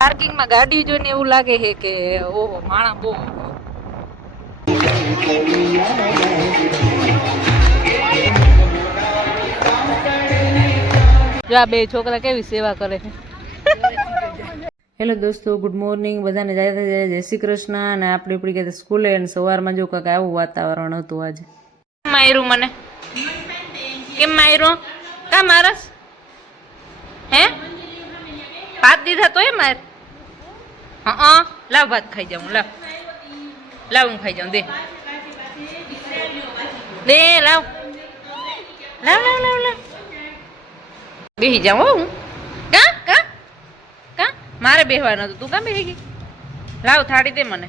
પાર્કિંગમાં ગાડી જોઈને એવું લાગે છે કે ઓહો માણા બહુ. જો આ બે છોકરા કેવી સેવા કરે છે. હેલો દોસ્તો, ગુડ મોર્નિંગ બધાને. જય શ્રી કૃષ્ણ. અને આપણી કે સ્કૂલે અને સવારમાં જો કાંઈક આવું વાતાવરણ હતું આજે. માર્યું મને કેમ માર્યો? કા મારસ હે? ભાત દીધા તોય માર. હા લાવ ભાત ખાઈ જાઉં. લાવ હું ખાઈ જાઉં. દે લાવ લાવ લાવ લાવ લાવ બેસી જાઉં હો હું. કા કા કા મારે બેસવાનું હતું, તું કાં બેસી ગઈ? લાવ થાળી દે મને,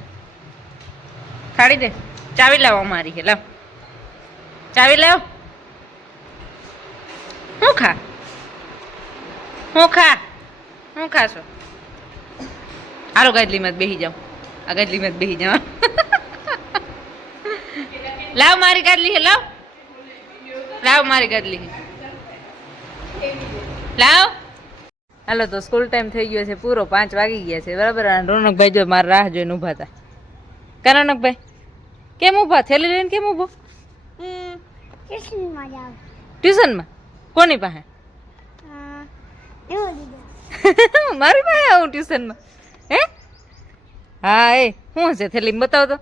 થાળી દે. ચાવી લાવ અમારી છે, લાવ ચાવી લાવ. હું ખા હું ખાશો? હાલો ગાજલીમાં બેસી જાઉં. આ ગાજલીમાં બેસી જાઉં. લાવ મારી ગાજલી છે, લાવ લાવ મારી ગાજલી છે, લાવ. હાલો તો સ્કૂલ ટાઈમ થઈ ગયો છે પૂરો, 5 વાગી ગયા છે બરાબર. રોનકભાઈ જો મારા રાહ જોઈને ઊભા હતા. કા રોનકભાઈ કેમ ઊભા? થેલી લઈને કેમ ઊભો? ટ્યુશનમાં કોની પાસે? મારી પાસે આવું ટ્યુશનમાં? હે હા એ શું છે થેલી બતાવો તો.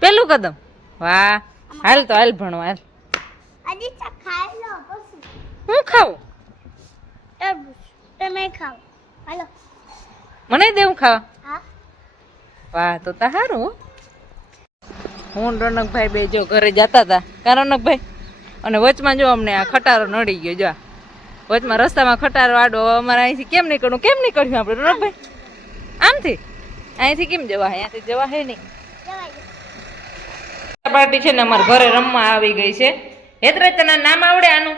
પેલું કદમ. વાહ, હાલ તો હાલ ભણવા હાલ. હું ખાવું? તમે ખાઓ. હાલો મને દેવું ખાવા? વાહ તો સારું. હું રોનકભાઈ બે જો ઘરે જતા હતા. કા રોનકભાઈ? અને વચમાં જો અમને આ ખટારો નડી ગયો. જો વચમાં રસ્તામાં ખટારો આડો. અમારે અહીંથી કેમ નીકળવું? કેમ નીકળ્યું આપણે રોનકભાઈ? આમથી? અહીંથી કેમ જવા? અહીંયાથી જવા હે નહીં. પાર્ટી છે ને અમારા ઘરે રમવા આવી ગઈ છે. હેતરાજ તને નામ આવડે? આનું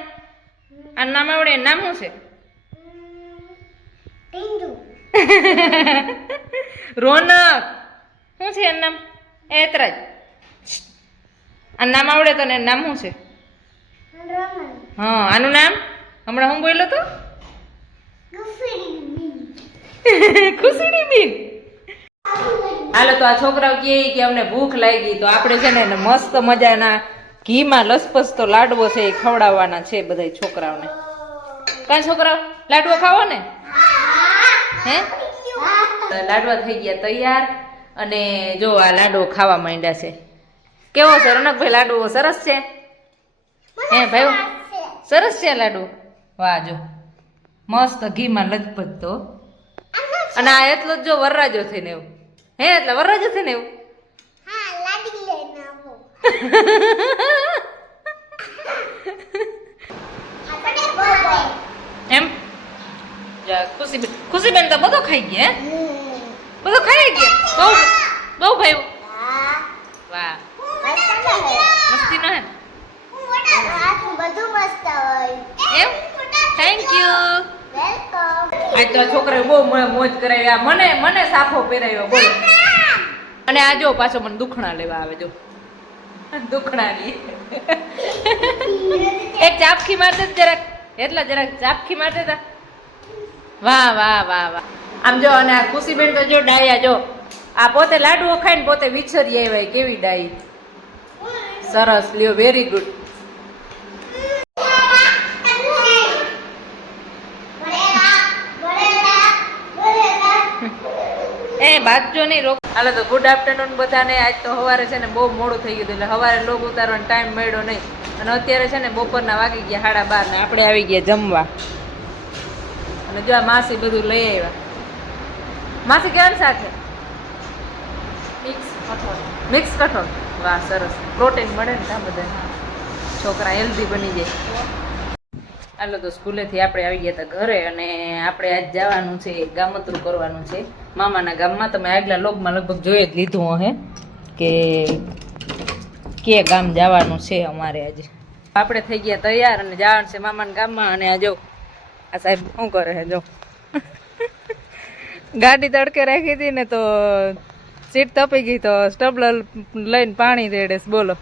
આનું નામ આવડે? નામ શું છે? રોનક. શું છે એનું નામ? હેતરાજ આ નામ આવડે તને? નામ શું છે? હા આનું નામ હમણાં હું બોલ્યો તો? ખુશીની બીન. હાલો તો આ છોકરાઓ કહે કે અમને ભૂખ લાગી, તો આપણે છે ને મસ્ત મજાના ઘીમાં લસપસતો લાડવો છે એ ખવડાવવાના છે બધા છોકરાઓને. કાં છોકરાઓ લાડવો ખાવો ને? હે લાડવા થઈ ગયા તૈયાર. અને જો આ લાડવો ખાવા માંડ્યા છે. કેવો છે રોનકભાઈ લાડવો? સરસ છે હે ભાઈ? સરસ છે લાડવો. વાહ જો મસ્ત ઘીમાં લચપચતો. અને આ એટલો જ જો વરરાજો થઈને એવું. હે એટલે વરરાજો થઈને એવું. એમ ખુશીબેન તો બધો ખાઈ ગયા. બધો ખાઈ ગયા. બહુ ભાઈ. વાહ મસ્તી નો હે બધું મસ્ત હોય. એમ થેન્ક યુ. આજ તો છોકરાએ બહુ મોજ કરાવી. મને સાફો પહેરાવ્યો બોલો. અને આ જો પાછો મને દુખણા લેવા આવે. જો દુખણાની એક ચાપખી મારતે જરાક, એટલા જરાક ચાપખી મારતે તા. વાહ વાહ વાહ વાહ. આમ જો અને આ ખુશીબેન તો જો ડાયા. જો આ પોતે લાડવો ખાઈને પોતે વિછરી આવ્યા. કેવી ડાઈ. સરસ લ્યો, વેરી ગુડ. એ બાજજો નહીં રોક. હાલો તો ગુડ આફ્ટરનૂન બધાને. આજ તો સવારે છે ને બહુ મોડું થઈ ગયું એટલે સવારે લોગ ઉતારવાનો ટાઈમ મળ્યો નહીં. અને અત્યારે છે ને બપોરના વાગી ગયા 12:30 ને આપણે આવી ગયા જમવા. અને જો આ માસી બધું લઈ આવ્યા. માસી કેવાનું સાથે? મિક્સ કઠોળ. વાહ સરસ, પ્રોટીન મળે ને ત્યાં બધા છોકરા હેલ્ધી બની જાય. હાલો તો સ્કૂલેથી આપણે આવી ગયા હતા ઘરે. અને આપણે આજ જવાનું છે ગામતરું કરવાનું છે મામાના ગામમાં. તમે આગલા લોગમાં લગભગ જોઈ જ લીધું હે કે ગામ જવાનું છે અમારે આજે. આપણે થઈ ગયા તૈયાર અને જવાનું છે મામાના ગામમાં. અને આ જો આ સાહેબ શું કરે છે? જો ગાડી તડકે રાખી હતી ને તો સીટ તપી ગઈ તો સ્ટબલર લઈને પાણી રેડે. બોલો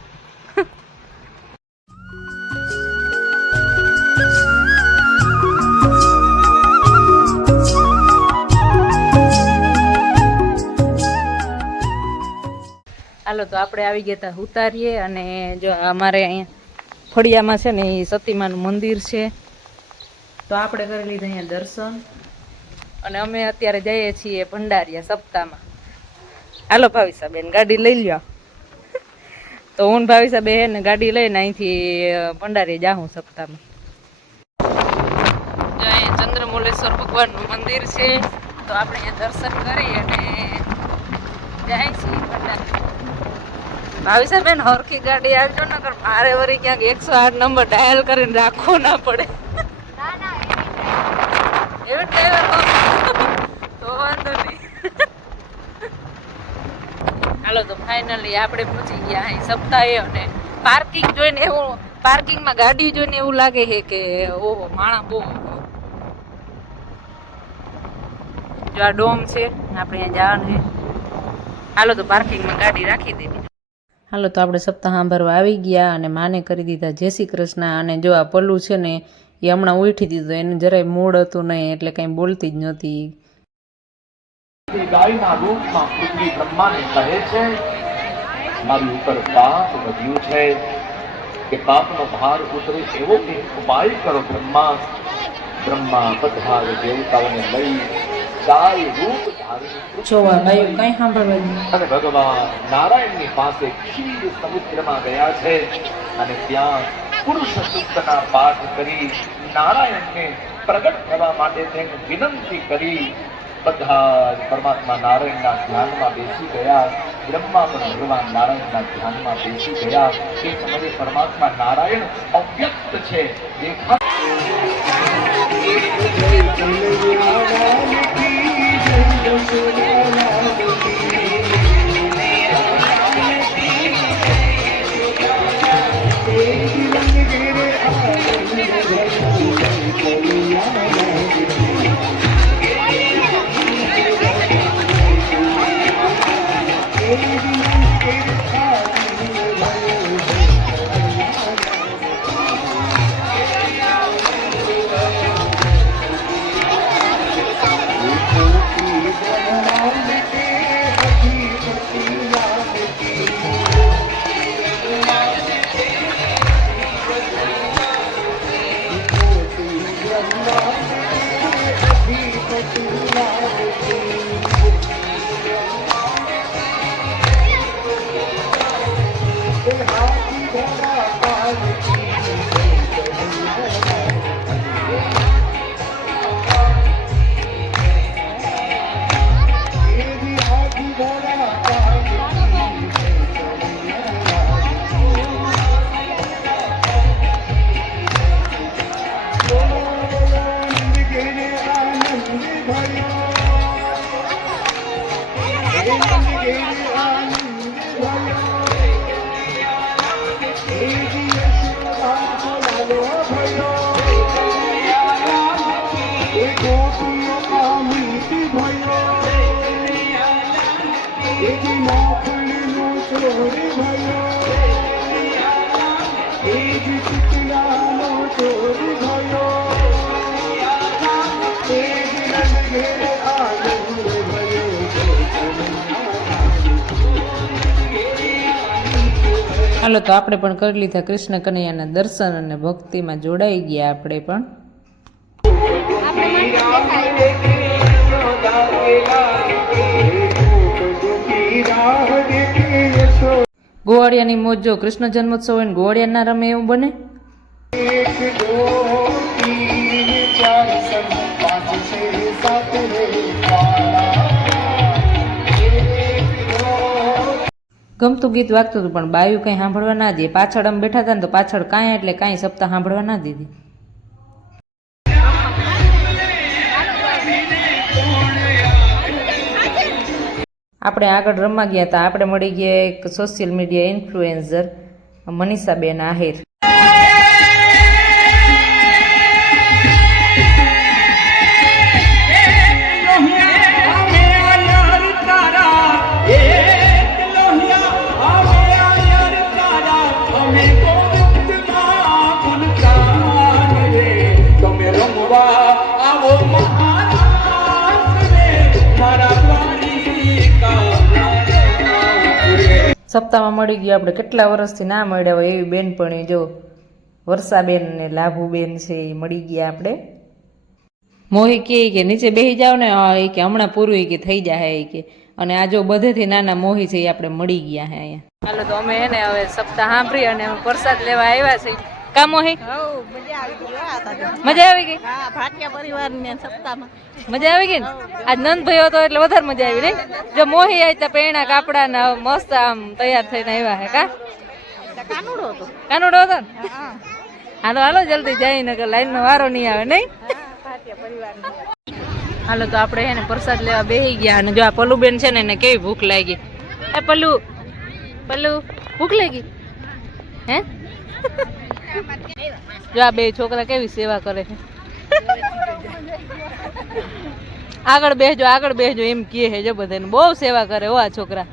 હાલો તો આપણે આવી ગયા હતા ઉતારીએ અને જો અમારે અહીંયા ફળિયામાં છે ને એ સતીમાનું મંદિર છે તો આપણે કરી લીધા અહીંયા દર્શન અને અમે અત્યારે જઈએ છીએ ભંડારિયા સપ્તાહમાં. હાલો ભાવિસાબેન ગાડી લઈ લ્યો. તો હું ભાવિસાબેન ગાડી લઈને અહીંથી ભંડારી જાઉં સપ્તાહમાં. જો અહીંયા ચંદ્રમૌલેશ્વર ભગવાનનું મંદિર છે તો આપણે અહીંયા દર્શન કરી અને જાય છીએ ભંડારી. ભાવિસાબેન હરખી ગાડી આવજો ને કર મારે વળી ક્યાંક 108 નંબર ડાયલ કરીને રાખવો ના પડે. એવી ડ્રાઈવર તો વાંધો નહીં. હાલો તો ફાઇનલી આપણે પહોંચી ગયા અહીં સપ્તાહે અને પાર્કિંગ જોઈને એવું પાર્કિંગમાં ગાડી જોઈને એવું લાગે છે કે ઓહો માણા બહુ. જો આ ડોમ છે આપણે અહીંયા જવાનું છે. હાલો તો પાર્કિંગમાં ગાડી રાખી દેવી. હાલો તો આપણે સપ્તાહ સાંભળવા આવી ગયા અને માને કરી દીધા જય શ્રી કૃષ્ણ. અને જો આ પલ્લું છે ને એ હમણાં ઉઠી દીધું, એને જરાય મૂડ હતું નહીં એટલે કંઈ બોલતી જ નહોતી. ગાયના રૂપમાં પૃથ્વી બ્રહ્માને કહે છે મારી ઉપર પાપ વધ્યું છે કે પાપનો ભાર ઉતરે એવો કે ઉપાય કરો બ્રહ્મા. બ્રહ્મા બધા દેવતાઓને લઈ ગાય રૂપ ધારી જોવા ગાયું કઈ સાંભળવા અને ભગવાન નારાયણની પાસે ક્ષીર સમુદ્રમાં ગયા છે અને ત્યાં પુરુષ સૂક્તના પાઠ કરી નારાયણને પ્રગટ થવા માટે તેને વિનંતી કરી. બધા પરમાત્મા નારાયણના ધ્યાનમાં બેસી ગયા. બ્રહ્મા પણ ભગવાન નારાયણના ધ્યાનમાં બેસી ગયા. તે સમયે પરમાત્મા નારાયણ અવ્યક્ત છે, દેખા હાલો તો આપણે પણ કરી લીધા કૃષ્ણ કનૈયાના દર્શન અને ભક્તિમાં જોડાઈ ગયા આપણે પણ. ગોવાળિયાની મોજ જો કૃષ્ણ જન્મોત્સવ હોય ને ગોવાળિયા ના રમે એવું બને. ગમતું ગીત વાગતું હતું પણ બાયું કંઈ સાંભળવા ના દે. પાછળ અમે બેઠા હતા ને તો પાછળ કાંઈ એટલે કાંઈ સપ્તાહ સાંભળવા ના દીધી. આપણે આગળ રમવા ગયા હતા. આપણે મળી ગયા એક સોશિયલ મીડિયા ઇન્ફ્લુએન્સર મનીષાબેન આહિર. સપ્તાહમાં મળી ગયું. આપણે કેટલા વર્ષથી ના મળ્યા હોય એવી બેનપણી જો વર્ષાબેન ને લાભુબેન છે એ મળી ગયા આપણે. મોહી કે નીચે બેસી જાવ ને એ કે હમણાં પૂરું કે થઈ જાય એ કે. અને આ જો બધેથી નાના મોહી છે એ આપણે મળી ગયા હે અહીંયા. હાલો તો અમે હે ને હવે સપ્તાહ સાંભળી અને અમે પ્રસાદ લેવા આવ્યા છે. કા મોહી મજા આવી ગઈ? ભાટિયા પરિવારને સપ્તાહમાં મજા આવી ગઈ ને? આજ નંદભાઈ હતો એટલે વધારે મજા આવી નહીં? જો મોહી આવી ત્યાં પેણા કાપડા ને મસ્ત આમ તૈયાર થઈને આવ્યા હે. કા કાનુડો હતો. કાનુડો હતો ને? હાલો હાલો જલ્દી જાય ને લાઈન નો વારો નહીં આવે નહીં. હાલો તો આપણે હે ને પ્રસાદ લેવા બેસી ગયા અને જો આ પલ્લુબેન છે ને એને કેવી ભૂખ લાગી. એ પલ્લુ પલ્લુ ભૂખ લાગી હે? જો આ બે છોકરા કેવી સેવા કરે છે. આગળ બેસજો એમ કહે છે જો બધાને બહુ સેવા કરે હો આ છોકરા.